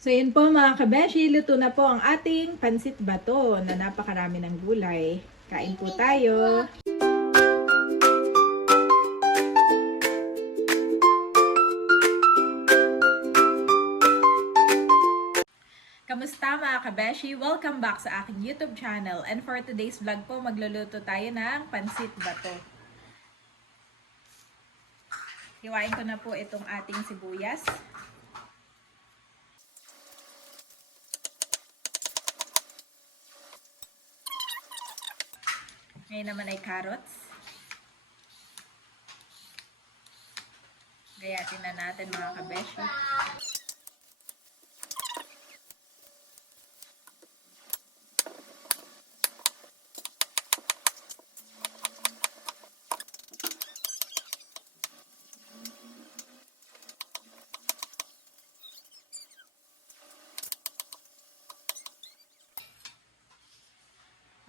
So yun po mga kabeshi, luto na po ang ating pansit bato na napakarami ng gulay. Kain po tayo! Kamusta mga kabeshi? Welcome back sa aking YouTube channel. And for today's vlog po, magluluto tayo ng pansit bato. Hiwain ko na po itong ating sibuyas. Ngayon naman ay carrots. Gayatin na natin mga kabeshi.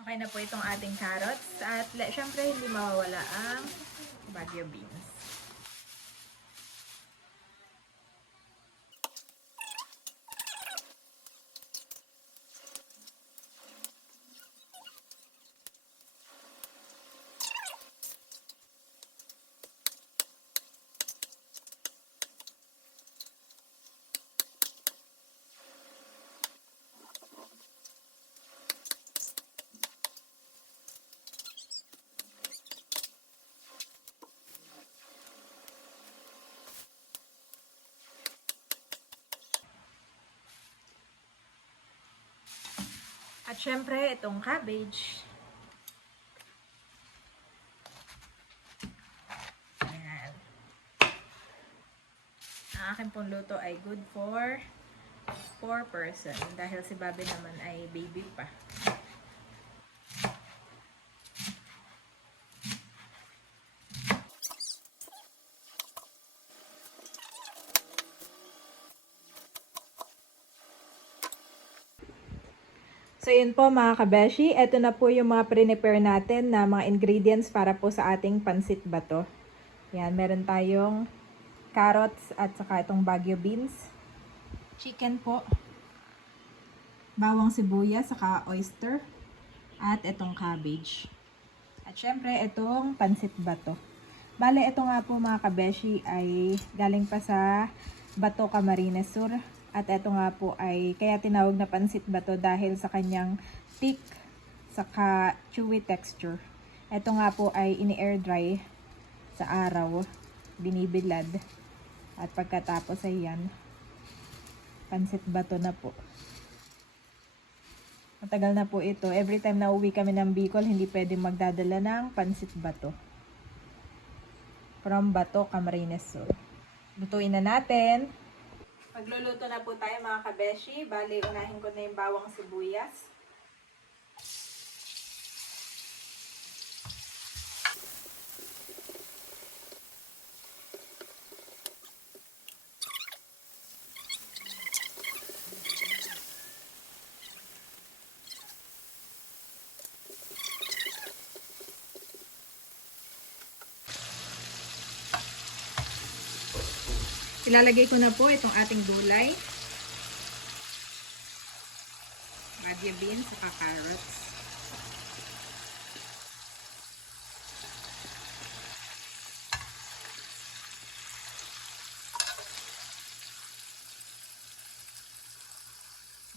Okay na po itong ating carrots. At syempre hindi mawawala ang Baguio beans. At syempre, itong cabbage. Ayan. Ang aking pong luto ay good for 4 person. Dahil si Bobby naman ay baby pa. So yun po mga kabeshi, ito na po yung mga prepare natin na mga ingredients para po sa ating pansit bato. Yan, meron tayong carrots at saka itong Baguio beans. Chicken po. Bawang sibuyas, saka oyster. At itong cabbage. At syempre itong pansit bato. Bale, ito nga po mga kabeshi ay galing pa sa Bato Camarines Sur. At ito nga po ay kaya tinawag na pansit bato dahil sa kanyang thick saka chewy texture. Ito nga po ay ini-air dry sa araw, binibilad. At pagkatapos ay yan, pansit bato na po. Matagal na po ito. Every time na uwi kami ng Bicol, hindi pwedeng magdadala ng pansit bato. From Bato Camarines Sur. Lutuin na natin. Magluluto na po tayo mga kabeshi. Bali, unahin ko na yung bawang sibuyas. Ilalagay ko na po itong ating gulay. Baguio beans at carrots.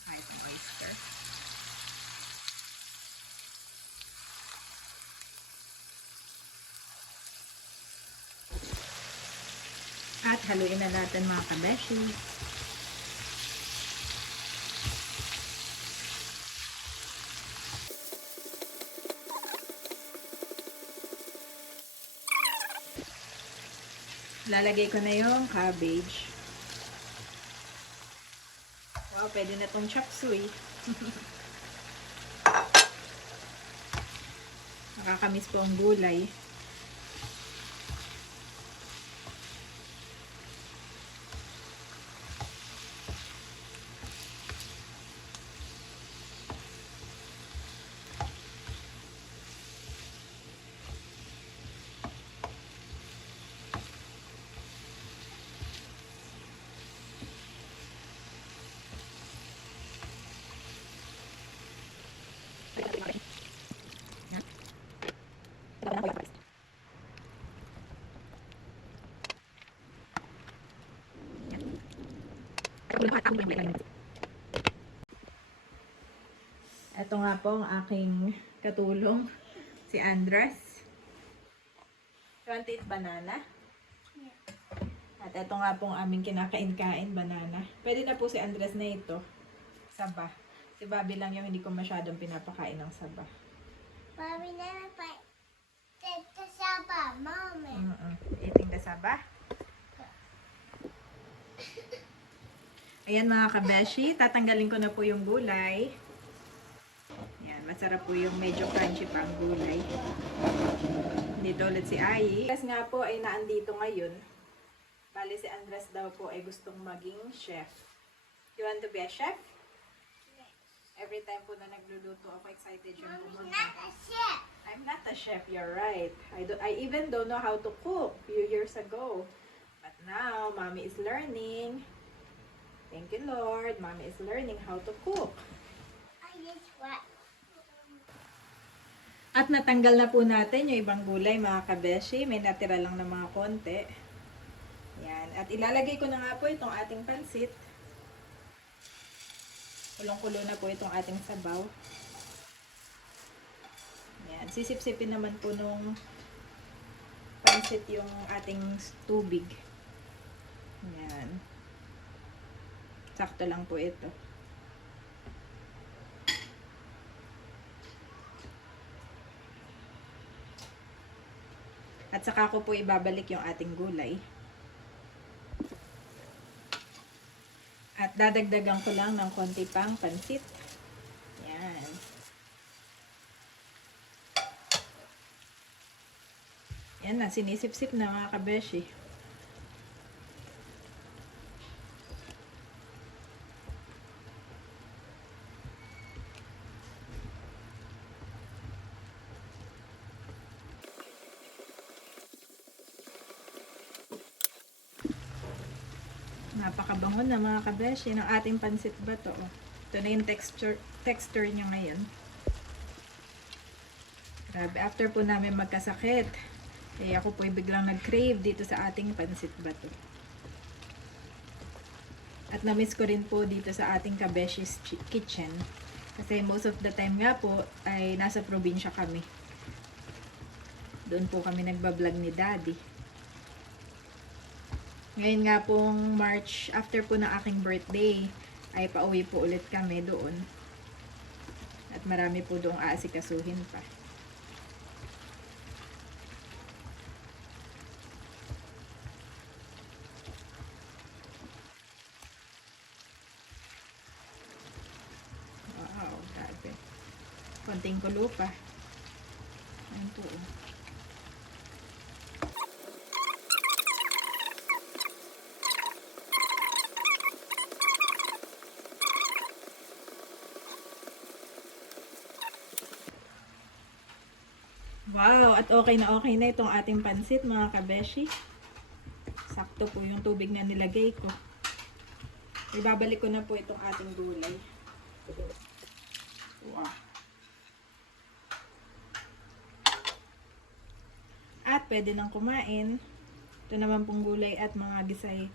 Saka itong oyster. At haluin na natin mga kabeshi. Lalagay ko na yung cabbage. Wow, pwede na tong chop suey. Nakakamiss po ang gulay. Ito nga po ang aking katulong, si Andres. You want to eat banana? At ito nga po ang aming kinakain-kain, banana. Pwede na po si Andres na ito. Saba. Si Bobby lang yung hindi ko masyadong pinapakain ng saba. Bobby never fight the saba, mommy. Eating the saba. Ayan mga kabeshi, tatanggalin ko na po yung gulay. Ayan, masarap po yung medyo crunchy pa ang gulay. Dito ulit si Ai. Andres nga po ay naandito ngayon. Bali si Andres daw po ay gustong maging chef. You want to be a chef? Yes. Every time po na nagluluto ako, excited yung Mommy's pumunta. not a chef. I'm not a chef, you're right. I even don't know how to cook few years ago. But now, Mommy is learning. Thank you, Lord. Mommy is learning how to cook. I just what? At natanggal na po natin yung ibang gulay, mga kabeshi. May natira lang na mga konti. Yan. At ilalagay ko na nga po itong ating pansit. Kulong-kulo na po itong ating sabaw. Yan. Sisip-sipin naman po nung pansit yung ating tubig. Yan. Sakto lang po ito. At saka ko po ibabalik yung ating gulay. At dadagdagan ko lang ng konti pang pansit. Yan. Yan na, sinisip-sip na mga kabeshi. Napakabango na mga kabeshi ng ating pansit bato. Oh. Ito na yung texture niya ngayon. Grabe, after po namin magkasakit, kaya ako po biglang nag-crave dito sa ating pansit bato. At na-miss ko rin po dito sa ating kabeshi's kitchen. Kasi most of the time nga po ay nasa probinsya kami. Doon po kami nagbablog ni Daddy. Ngayon nga pong March, after po ng aking birthday, ay pauwi po ulit kami doon. At marami po doong aasikasuhin pa. Wow, grabe. Konting kulo pa. Ayan po. Wow, at okay na itong ating pansit mga kabeshi. Sakto po yung tubig na nilagay ko. Ibabalik ko na po itong ating gulay. Wow. At pwede nang kumain. Ito naman pong gulay at mga gisay.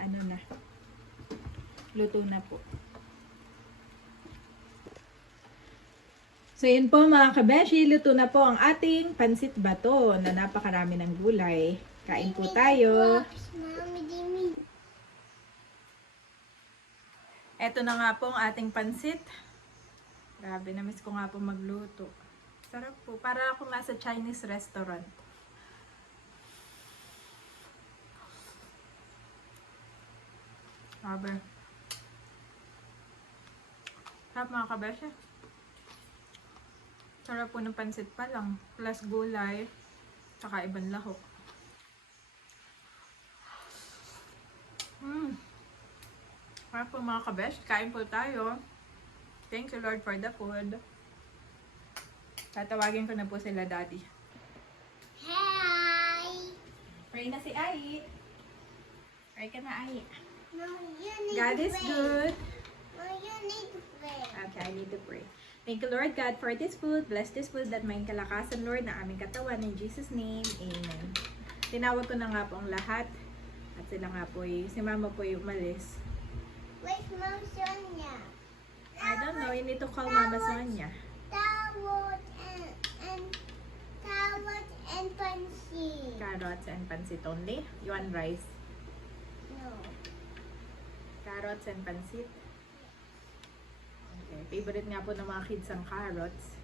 Ano na. Luto na po. So yun po mga kabeshi, luto na po ang ating pansit bato na napakarami ng gulay. Kain po tayo. Eto na nga po ang ating pansit. Grabe, na-miss ko nga po magluto. Sarap po. Para akong nasa Chinese restaurant. Grabe. Sarap mga kabeshi. Sarap po ng pansit pa lang. Plus gulay. Tsaka ibang lahok. Sarap po mga kabesh. Kain po tayo. Thank you Lord for the food. Tatawagin ko na po sila Daddy. Hi. Pray na si Ai. Pray ka na Ai. No, you need God to is pray. good. No, you need to pray. Okay, I need to pray. Thank you, Lord God, for this food. Bless this food that may kalakasan, Lord, na aming katawan. In Jesus' name, Amen. Tinawag ko na nga po ang lahat. At sila nga po, si Mama po yung umalis. Where's Mom Sonia? I don't know. You need to call Mama Sonia. Carrot and pancit. Carrots and pancit only? You want rice? No. Carrots and pancit? Okay. Favorite nga po ng mga kids ang carrots.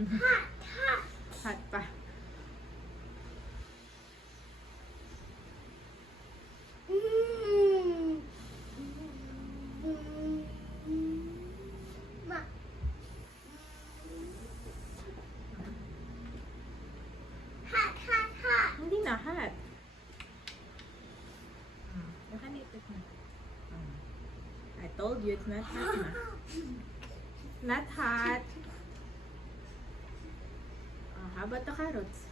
Hot. Hot pa. Ma. Hot. Hindi na hot. You can eat it na. I told you it's not hot na. Not hot. How about the carrots?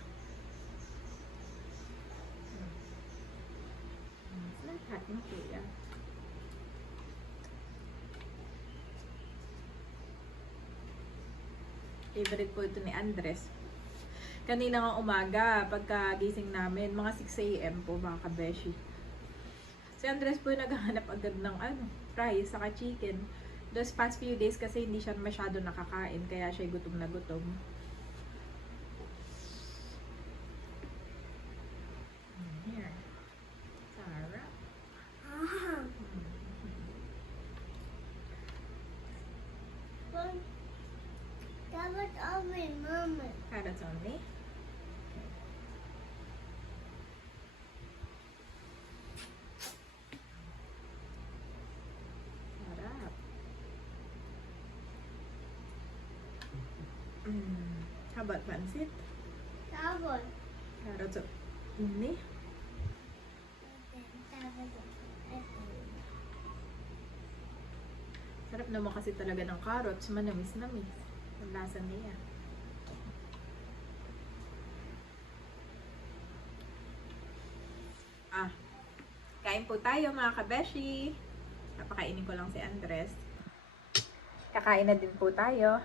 It's not hot na kuya. Favorite po ito ni Andres. Kanina ng umaga, pagkagising namin, mga 6 a.m. po mga kabeshi. Si Andres po yung naghahanap agad ng rice, saka chicken. Those past few days kasi hindi siya masyado nakakain, kaya siya gutom na gutom. Here. Sarap. That was all my mama. Carrots only. Sarap. How about pancit? That was. Carrots only. Sarap naman kasi talaga ng carrots. Manamis-namis. Ang lasa niya. Kain po tayo mga kabeshi. Napakainin ko lang si Andres. Kakain na din po tayo.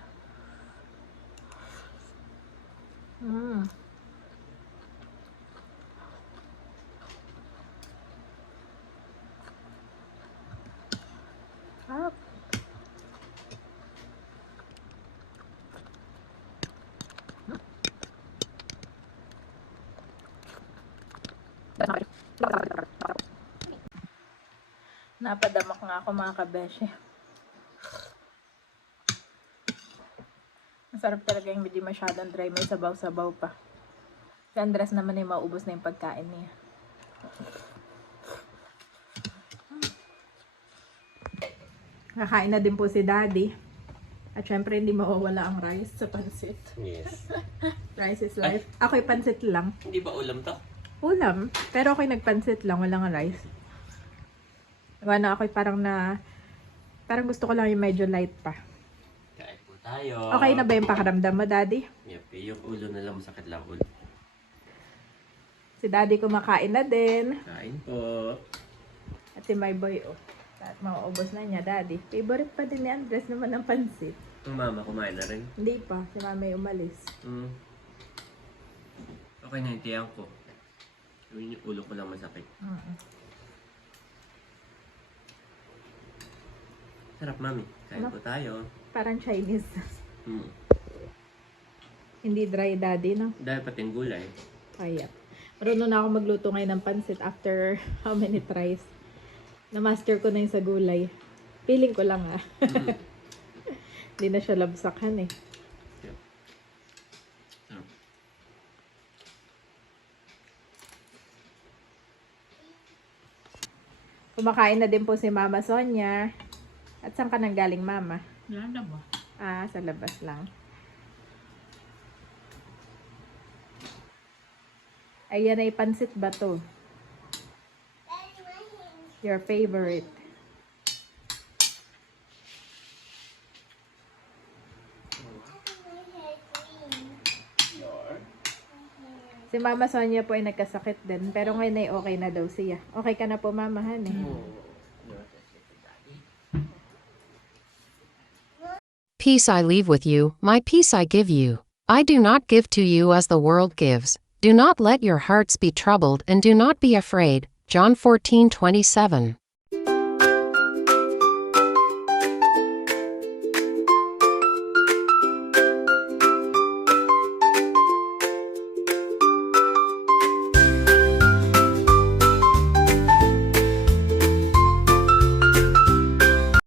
Sarap. Napadamak nga ako mga kabeshi. Masarap talaga yung hindi masyadong dry. May sabaw-sabaw pa. Si Andres naman ay maubos na yung pagkain niya. Kakain na din po si Daddy. At syempre hindi mawawala ang rice sa pansit. Yes. Rice is life. Ako'y pansit lang. Hindi ba ulam to? Ulam. Pero ako'y nagpansit lang. Walang rice. Ako'y parang gusto ko lang yung medyo light pa. Kain po tayo. Okay na ba yung pakaramdam mo, Daddy? Yep, yung ulo na lang, masakit lang ulo. Si Daddy kumakain na din. Kain po. At si my boy, at mauubos na niya, Daddy. Favorite pa din ni Andres naman ng pansit. Ang mama kumain na rin. Hindi pa. Si Mama ay umalis. Okay na yung tiyang ko. Yung ulo ko lang masakit. Sarap, mami. Kain po tayo. Parang Chinese. Mm. Hindi dry, Daddy, no? Dahil pati yung gulay. Kaya. Marunong na ako magluto ngayon ng pansit after how many tries. Na-master ko na yung sa gulay. Feeling ko lang Hindi na siya labsakan eh. Yep. Sarap. Kumakain na din po si Mama Sonia. At saan ka nang galing, Mama? Wala ba? Sa labas lang. Ayan ay pansit ba to? Your favorite. Si Mama Sonia po ay nagkasakit din. Pero ngayon ay okay na daw siya. Okay ka na po, Mama, han eh. Peace I leave with you, my peace I give you. I do not give to you as the world gives. Do not let your hearts be troubled and do not be afraid. John 14:27.